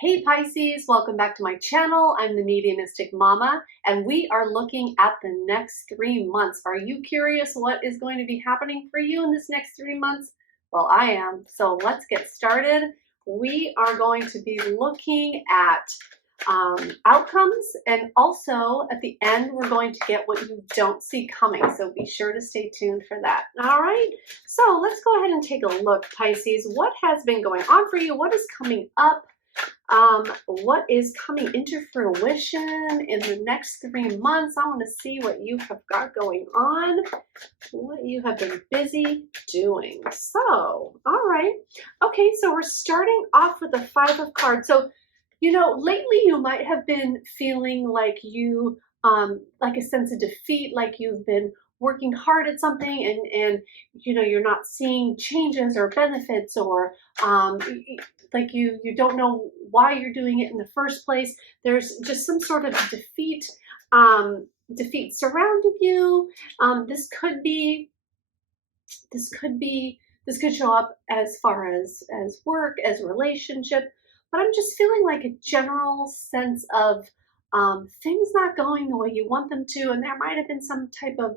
Hey Pisces, welcome back to my channel. I'm the Mediumistic Mama, and we are looking at the next 3 months. Are you curious what is going to be happening for you in this next 3 months? Well, I am. So let's get started. We are going to be looking at outcomes, and also at the end, we're going to get what you don't see coming. So be sure to stay tuned for that. All right. So let's go ahead and take a look, Pisces. What has been going on for you? What is coming up? What is coming into fruition in the next 3 months? I want to see what you have got going on, what you have been busy doing. So, all right. Okay, so we're starting off with the Five of Cards. So, lately you might have been feeling like like a sense of defeat, like you've been working hard at something and you're not seeing changes or benefits, or like you don't know why you're doing it in the first place. There's just some sort of defeat surrounding you. This could be this could be this could show up as far as work, as relationship, but I'm just feeling like a general sense of things not going the way you want them to, and there might have been some type of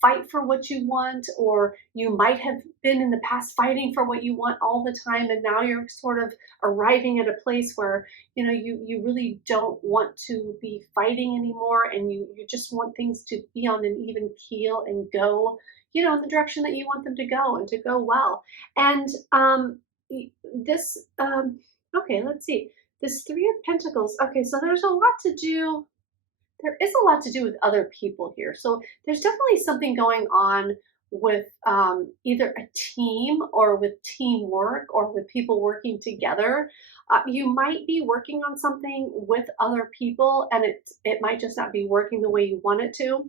fight for what you want, or you might have been in the past fighting for what you want all the time, and now you're sort of arriving at a place where you really don't want to be fighting anymore, and you just want things to be on an even keel and go in the direction that you want them to go and to go well. And this, okay, let's see. This Three of Pentacles. Okay, so there's a lot to do. There is a lot to do with other people here. So there's definitely something going on with either a team or with teamwork or with people working together. You might be working on something with other people, and it might just not be working the way you want it to.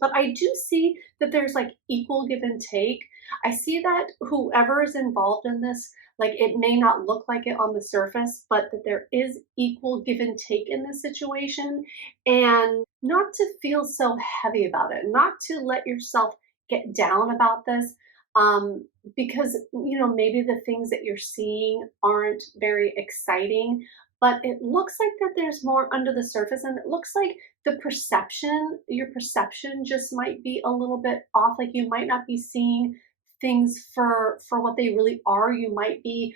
But I do see that there's like equal give and take. I see that whoever is involved in this, like it may not look like it on the surface, but that there is equal give and take in this situation. And not to feel so heavy about it, not to let yourself get down about this. Because maybe the things that you're seeing aren't very exciting, but it looks like that there's more under the surface, and it looks like your perception just might be a little bit off. Like you might not be seeing things for what they really are. You might be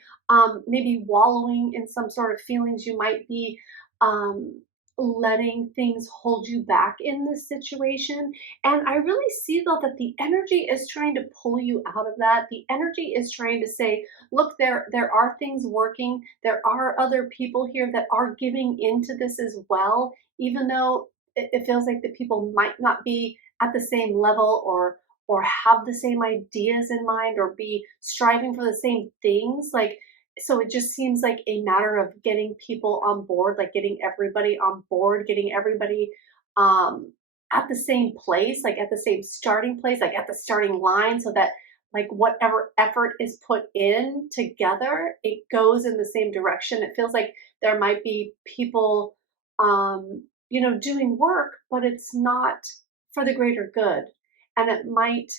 maybe wallowing in some sort of feelings. You might be letting things hold you back in this situation. And I really see though that the energy is trying to pull you out of that. The energy is trying to say, look, there are things working. There are other people here that are giving into this as well, even though it feels like the people might not be at the same level, or have the same ideas in mind, or be striving for the same things. Like, so it just seems like a matter of getting people on board, like getting everybody on board, getting everybody at the same place, like at the same starting place, like at the starting line, so that like whatever effort is put in together, it goes in the same direction. It feels like there might be people doing work, but it's not for the greater good. And it might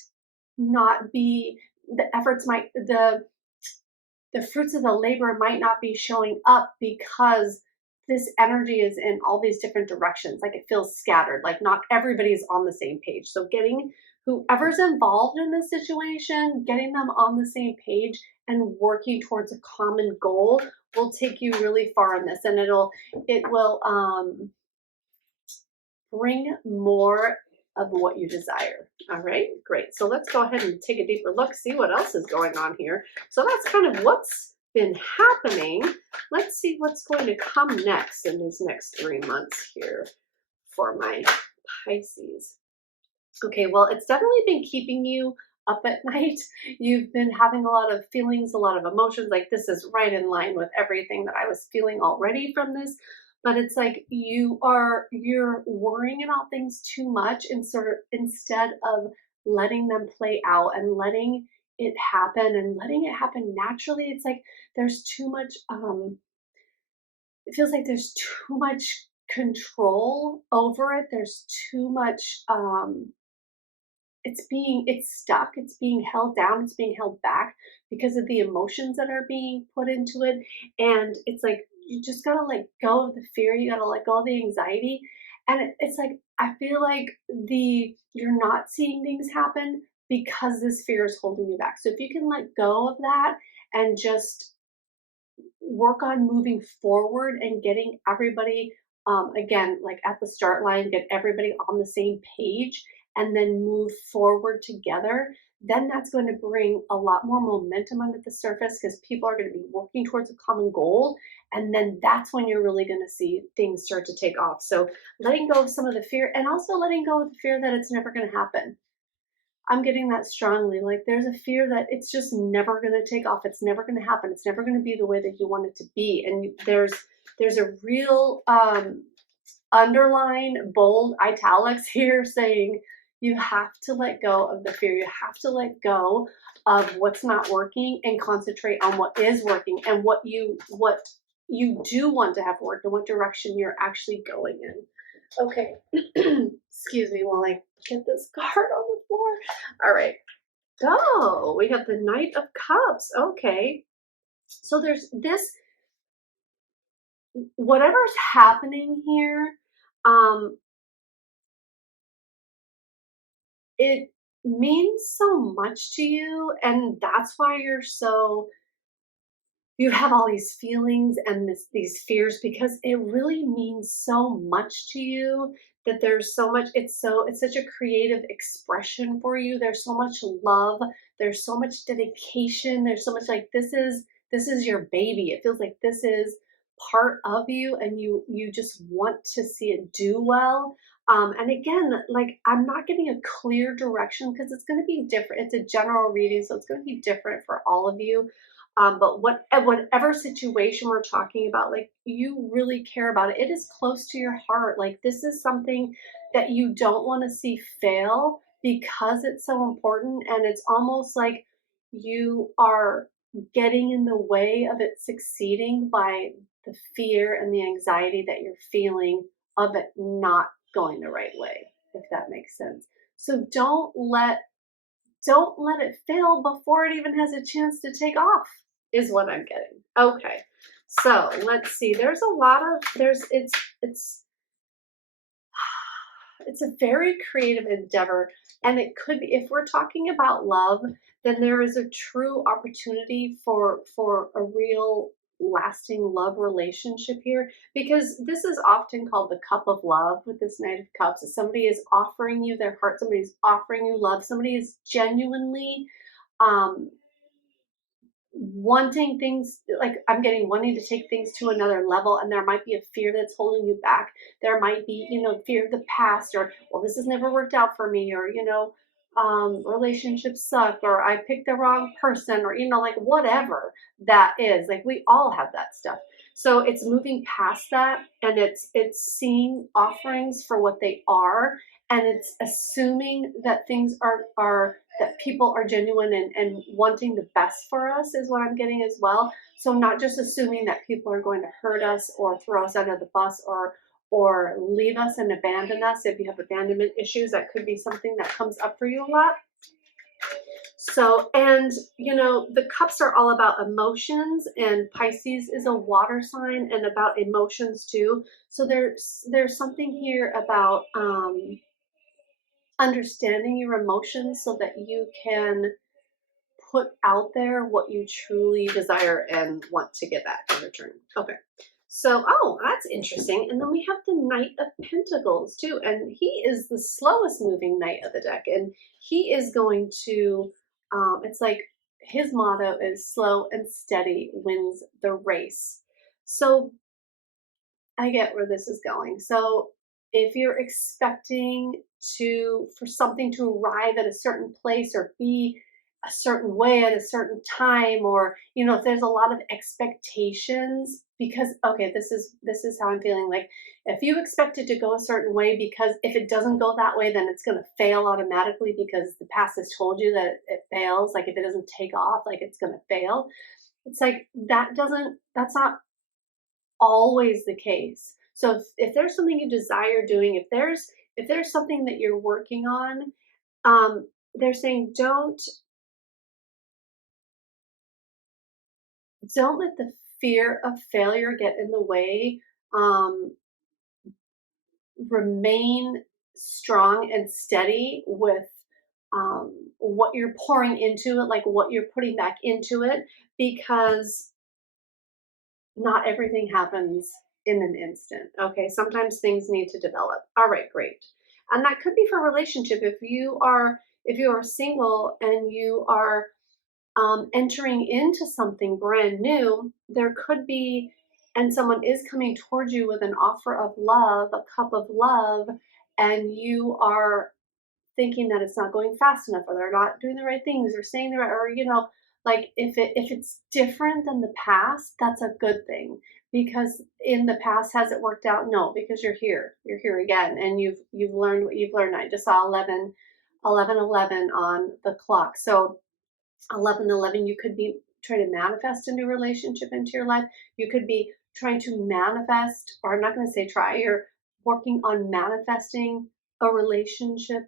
not be, the efforts might, the fruits of the labor might not be showing up because this energy is in all these different directions. Like it feels scattered, like not everybody's on the same page. So getting whoever's involved in this situation, getting them on the same page and working towards a common goal will take you really far in this. And it will bring more of what you desire. All right, great. So let's go ahead and take a deeper look, see what else is going on here. So that's kind of what's been happening. Let's see what's going to come next in these next 3 months here for my Pisces. Okay, well, it's definitely been keeping you up at night. You've been having a lot of feelings, a lot of emotions. Like this is right in line with everything that I was feeling already from this. But it's like you're worrying about things too much, and sort of instead of letting them play out and letting it happen and letting it happen naturally. It's like there's too much it feels like there's too much control over it. There's too much it's stuck, it's being held down, it's being held back because of the emotions that are being put into it. And it's like you just gotta let go of the fear, you gotta let go of the anxiety. And it's like I feel like the you're not seeing things happen because this fear is holding you back. So if you can let go of that and just work on moving forward and getting everybody, again, like at the start line, get everybody on the same page and then move forward together, then that's going to bring a lot more momentum under the surface because people are going to be working towards a common goal. And then that's when you're really going to see things start to take off. So letting go of some of the fear, and also letting go of the fear that it's never going to happen. I'm getting that strongly. Like there's a fear that it's just never going to take off. It's never going to happen. It's never going to be the way that you want it to be. And there's a real underline, bold italics here saying you have to let go of the fear. You have to let go of what's not working and concentrate on what is working and what you do want to have work and what direction you're actually going in. Okay. Excuse me while I get this card on the floor. All right. Oh, we have the Knight of Cups. Okay. So there's this, whatever's happening here, um, it means so much to you. And that's why you have all these feelings and these fears because it really means so much to you, that there's so much, it's such a creative expression for you. There's so much love, there's so much dedication, there's so much like this is your baby. It feels like this is part of you and you just want to see it do well. And again, like I'm not getting a clear direction because it's going to be different. It's a general reading, so it's going to be different for all of you. But whatever situation we're talking about, like you really care about it. It is close to your heart. Like this is something that you don't want to see fail because it's so important. And it's almost like you are getting in the way of it succeeding by the fear and the anxiety that you're feeling of it not going the right way, if that makes sense. So don't let it fail before it even has a chance to take off, is what I'm getting. Okay. So let's see. There's a lot of there's it's a very creative endeavor. And it could be, if we're talking about love, then there is a true opportunity for a real lasting love relationship here, because this is often called the cup of love with this Knight of Cups. Somebody is offering you their heart, somebody's offering you love, somebody is genuinely um wanting things, like I'm getting wanting to take things to another level, and there might be a fear that's holding you back. There might be, fear of the past, or well, this has never worked out for me, or relationships suck, or I picked the wrong person, or like whatever that is. Like we all have that stuff. So it's moving past that, and it's seeing offerings for what they are, and it's assuming that things are that people are genuine and wanting the best for us, is what I'm getting as well. So not just assuming that people are going to hurt us or throw us under the bus or leave us and abandon us. If you have abandonment issues, that could be something that comes up for you a lot. So, and the cups are all about emotions, and Pisces is a water sign and about emotions too. So there's something here about understanding your emotions so that you can put out there what you truly desire and want to get back in return. Okay. So, oh, that's interesting. And then we have the Knight of Pentacles too. And he is the slowest moving knight of the deck. And he is going to, it's like his motto is slow and steady wins the race. So I get where this is going. So if you're expecting for something to arrive at a certain place or be a certain way at a certain time, or if there's a lot of expectations, because okay, this is how I'm feeling. Like if you expect it to go a certain way, because if it doesn't go that way, then it's going to fail automatically because the past has told you that it fails. Like if it doesn't take off, like it's going to fail. It's like that's not always the case. So if there's something you desire doing, if there's something that you're working on, They're saying don't let the fear of failure get in the way. Um, Remain strong and steady with what you're pouring into it, like what you're putting back into it, because not everything happens in an instant. Okay, sometimes things need to develop. All right, great. And that could be for a relationship. If you are single and you are entering into something brand new, there could be, and someone is coming towards you with an offer of love, a cup of love, and you are thinking that it's not going fast enough, or they're not doing the right things, or saying the right, or like if it's different than the past, that's a good thing. Because in the past, has it worked out? No, because you're here again, and you've learned what you've learned. I just saw 11 on the clock. So 11 11, you could be trying to manifest a new relationship into your life. You could be trying to manifest, or I'm not going to say try, you're working on manifesting a relationship,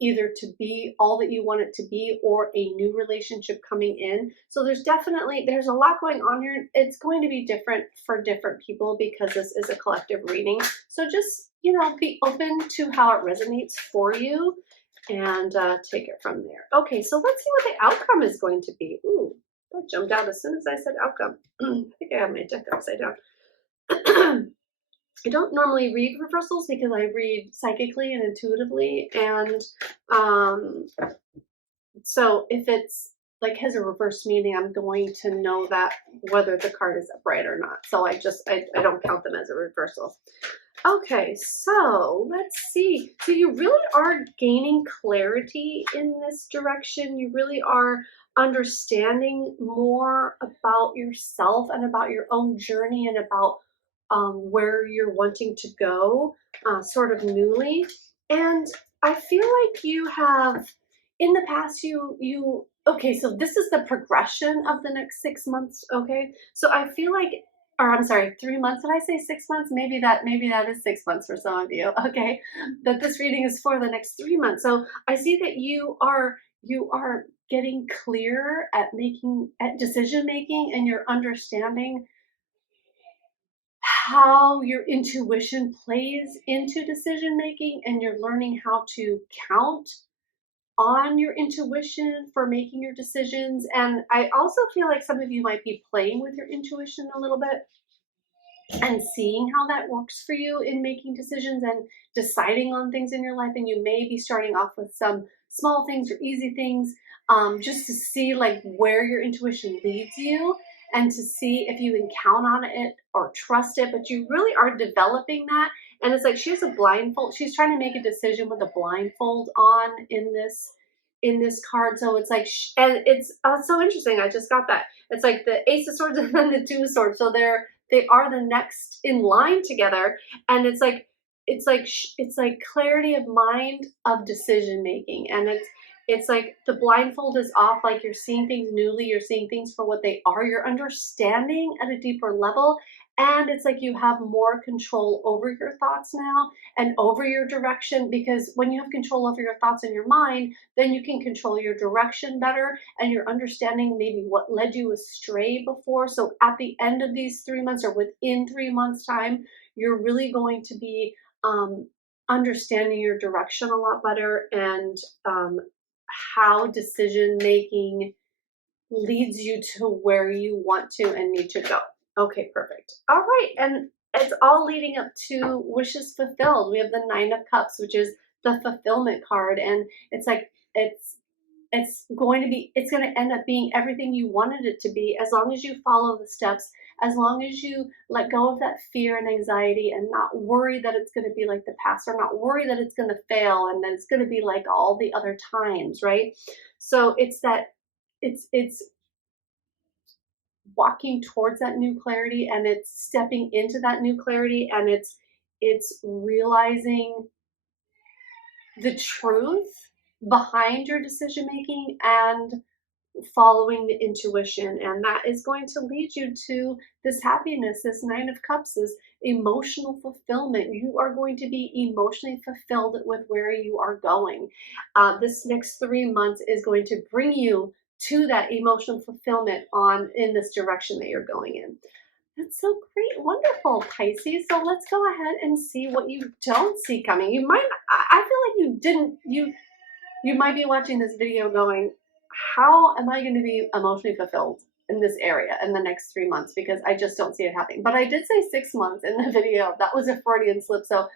either to be all that you want it to be, or a new relationship coming in. So there's a lot going on here. It's going to be different for different people because this is a collective reading. So just, be open to how it resonates for you, and take it from there. Okay, so let's see what the outcome is going to be. Ooh, that jumped out as soon as I said outcome. I think I have my deck upside down. I don't normally read reversals because I read psychically and intuitively, and um, so if it's like has a reverse meaning, I'm going to know that whether the card is upright or not. So I don't count them as a reversal. Okay, so let's see. So you really are gaining clarity in this direction. You really are understanding more about yourself and about your own journey, and about where you're wanting to go, sort of newly. And I feel like you have, in the past, okay, so this is the progression of the next 6 months. Okay, so I feel like, or I'm sorry, 3 months. Did I say 6 months? Maybe that is 6 months for some of you. Okay, that this reading is for the next 3 months. So I see that you are getting clear at decision making, and you're understanding how your intuition plays into decision making, and you're learning how to count on your intuition for making your decisions. And I also feel like some of you might be playing with your intuition a little bit, and seeing how that works for you in making decisions and deciding on things in your life. And you may be starting off with some small things or easy things, just to see like where your intuition leads you, and to see if you can count on it or trust it. But you really are developing that. And it's like she has a blindfold. She's trying to make a decision with a blindfold on in this card. So it's like, and it's so interesting. I just got that. It's like the Ace of Swords and then the Two of Swords. So they are the next in line together. And it's like clarity of mind, of decision making. And it's like the blindfold is off, like you're seeing things newly, you're seeing things for what they are, you're understanding at a deeper level. And it's like you have more control over your thoughts now, and over your direction, because when you have control over your thoughts and your mind, then you can control your direction better, and you're understanding maybe what led you astray before. So at the end of these 3 months, or within 3 months time, you're really going to be understanding your direction a lot better, and how decision making leads you to where you want to and need to go. Okay, perfect. All right, and it's all leading up to wishes fulfilled. We have the Nine of Cups, which is the fulfillment card, and it's like it's going to end up being everything you wanted it to be, as long as you follow the steps, as long as you let go of that fear and anxiety, and not worry that it's going to be like the past, or not worry that it's going to fail and that it's going to be like all the other times, right? So it's walking towards that new clarity, and it's stepping into that new clarity, and it's realizing the truth behind your decision making, and following the intuition, and that is going to lead you to this happiness. This Nine of Cups is emotional fulfillment. You are going to be emotionally fulfilled with where you are going. This next 3 months is going to bring you to that emotional fulfillment on in this direction that you're going in. That's so great. Wonderful, Pisces. So let's go ahead and see what you don't see coming. You might, I feel like you didn't, you might be watching this video going, how am I going to be emotionally fulfilled in this area in the next 3 months? Because I just don't see it happening. But I did say 6 months in the video. That was a Freudian slip. So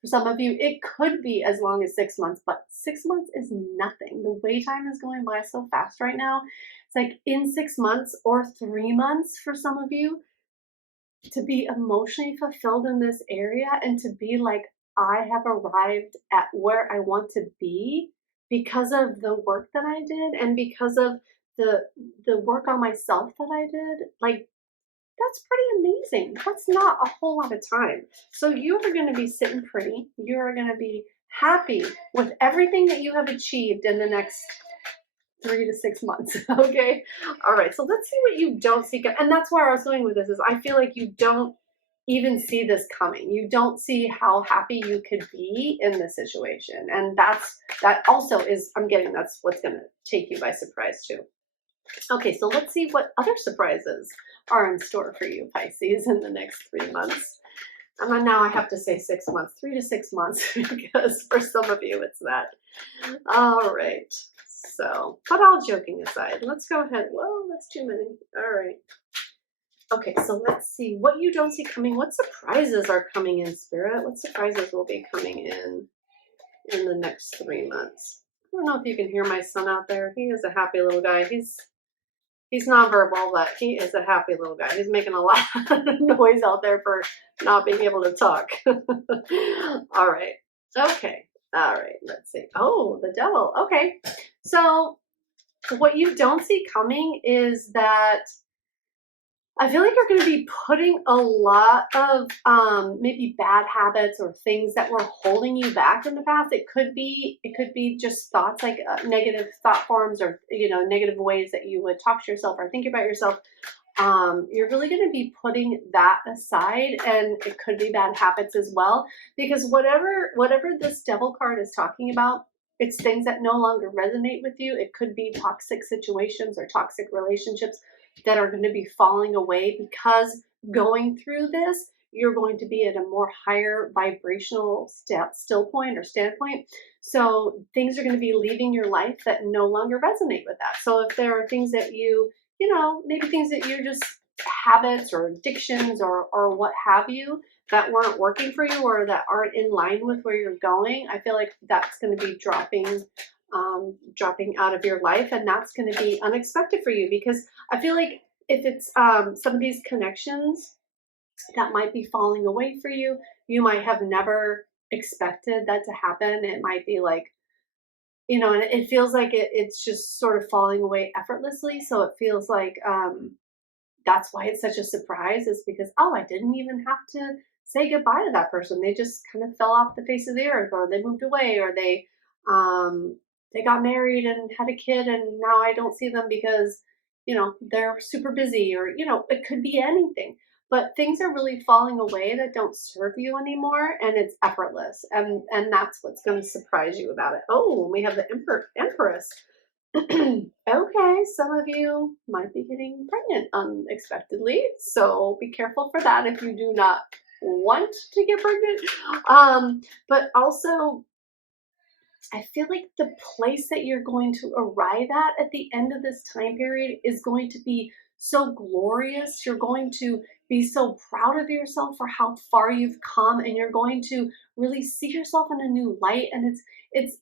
for some of you, it could be as long as 6 months, but 6 months is nothing. The way time is going by so fast right now. It's like in 6 months or 3 months for some of you to be emotionally fulfilled in this area and to be like, I have arrived at where I want to be because of the work that I did and because of the work on myself that I did. Like, that's pretty amazing. That's not a whole lot of time. So you are going to be sitting pretty. You are going to be happy with everything that you have achieved in the next 3 to 6 months. Okay. All right. So let's see what you don't see. And that's where I was going with this is I feel like you don't even see this coming. You don't see how happy you could be in this situation. And that also is, I'm getting that's what's going to take you by surprise too. Okay. So let's see what other surprises are in store for you, Pisces, in the next 3 months. And now I have to say 6 months, 3 to 6 months, because for some of you it's that. All right. So, but all joking aside, let's go ahead. Whoa, that's too many. All right. Okay, so let's see what you don't see coming. What surprises are coming in, Spirit? What surprises will be coming in the next 3 months? I don't know if you can hear my son out there. He is a happy little guy. He's nonverbal, but he is a happy little guy. He's making a lot of noise out there for not being able to talk. All right. Okay. All right. Let's see. Oh, the devil. Okay. So what you don't see coming is that I feel like you're going to be putting a lot of maybe bad habits or things that were holding you back in the past. It could be just thoughts like negative thought forms or negative ways that you would talk to yourself or think about yourself. You're really going to be putting that aside, and it could be bad habits as well, because whatever this devil card is talking about, it's things that no longer resonate with you. It could be toxic situations or toxic relationships that are going to be falling away, because going through this, you're going to be at a more higher vibrational still point or standpoint. So things are going to be leaving your life that no longer resonate with that. So if there are things that maybe things that you're just habits or addictions or what have you that weren't working for you or that aren't in line with where you're going, I feel like that's going to be dropping out of your life, and that's going to be unexpected for you, because I feel like if it's some of these connections that might be falling away for you, you might have never expected that to happen. It might be like, and it feels like it's just sort of falling away effortlessly. So it feels like that's why it's such a surprise, is because, oh, I didn't even have to say goodbye to that person. They just kind of fell off the face of the earth, or they moved away, or they got married and had a kid, and now I don't see them because, they're super busy, or, it could be anything. But things are really falling away that don't serve you anymore, and it's effortless. And that's what's going to surprise you about it. Oh, we have the Empress. Okay, some of you might be getting pregnant unexpectedly, so be careful for that if you do not want to get pregnant. But also, I feel like the place that you're going to arrive at the end of this time period is going to be so glorious. You're going to be so proud of yourself for how far you've come, and you're going to really see yourself in a new light. And it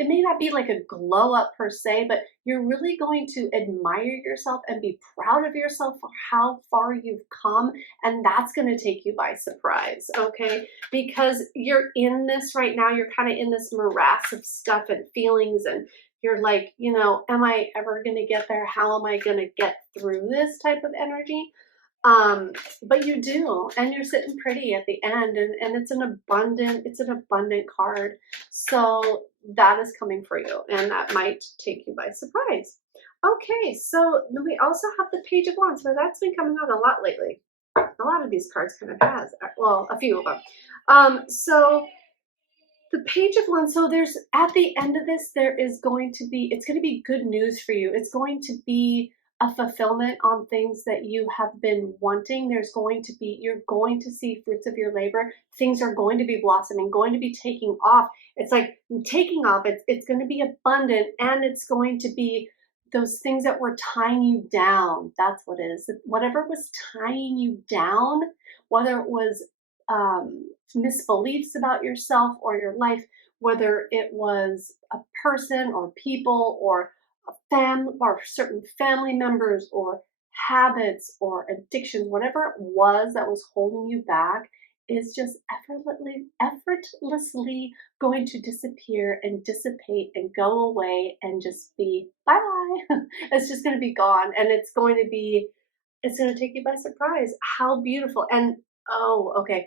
may not be like a glow up per se, but you're really going to admire yourself and be proud of yourself for how far you've come. And that's going to take you by surprise. Okay. Because you're in this right now, you're kind of in this morass of stuff and feelings, and you're like, am I ever going to get there? How am I going to get through this type of energy? But you do, and you're sitting pretty at the end, and it's an abundant card. So that is coming for you, and that might take you by surprise. Okay, so then we also have the Page of Wands. So that's been coming out a lot lately. A lot of these cards kind of has, well, a few of them. So the Page of Wands. So there's at the end of this, there is going to be, it's going to be good news for you. It's going to be a fulfillment on things that you have been wanting. There's going to be, you're going to see fruits of your labor. Things are going to be blossoming, going to be taking off. It's like taking off. It's going to be abundant, and it's going to be those things that were tying you down. That's what it is. Whatever was tying you down, whether it was misbeliefs about yourself or your life, whether it was a person or people or a family or certain family members or habits or addictions, whatever it was that was holding you back is just effortlessly going to disappear and dissipate and go away and just be bye bye. It's just going to be gone, and it's going to take you by surprise. How beautiful. And oh, okay.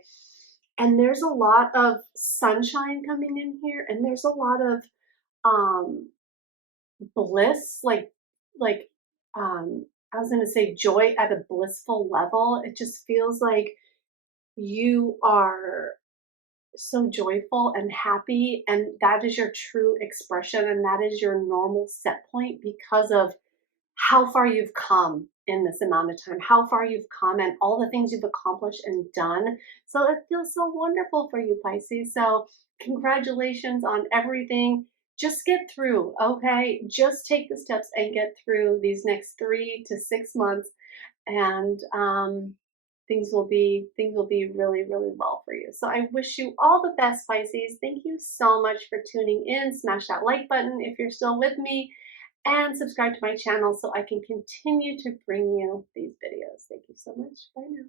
And there's a lot of sunshine coming in here, and there's a lot of um bliss, like I was going to say joy at a blissful level. It just feels like you are so joyful and happy, and that is your true expression, and that is your normal set point because of how far you've come in this amount of time, how far you've come, and all the things you've accomplished and done. So it feels so wonderful for you, Pisces. So congratulations on everything. Just get through, okay? Just take the steps and get through these next 3 to 6 months, and things will be really, really well for you. So I wish you all the best, Pisces. Thank you so much for tuning in. Smash that like button if you're still with me, and subscribe to my channel so I can continue to bring you these videos. Thank you so much. Bye now.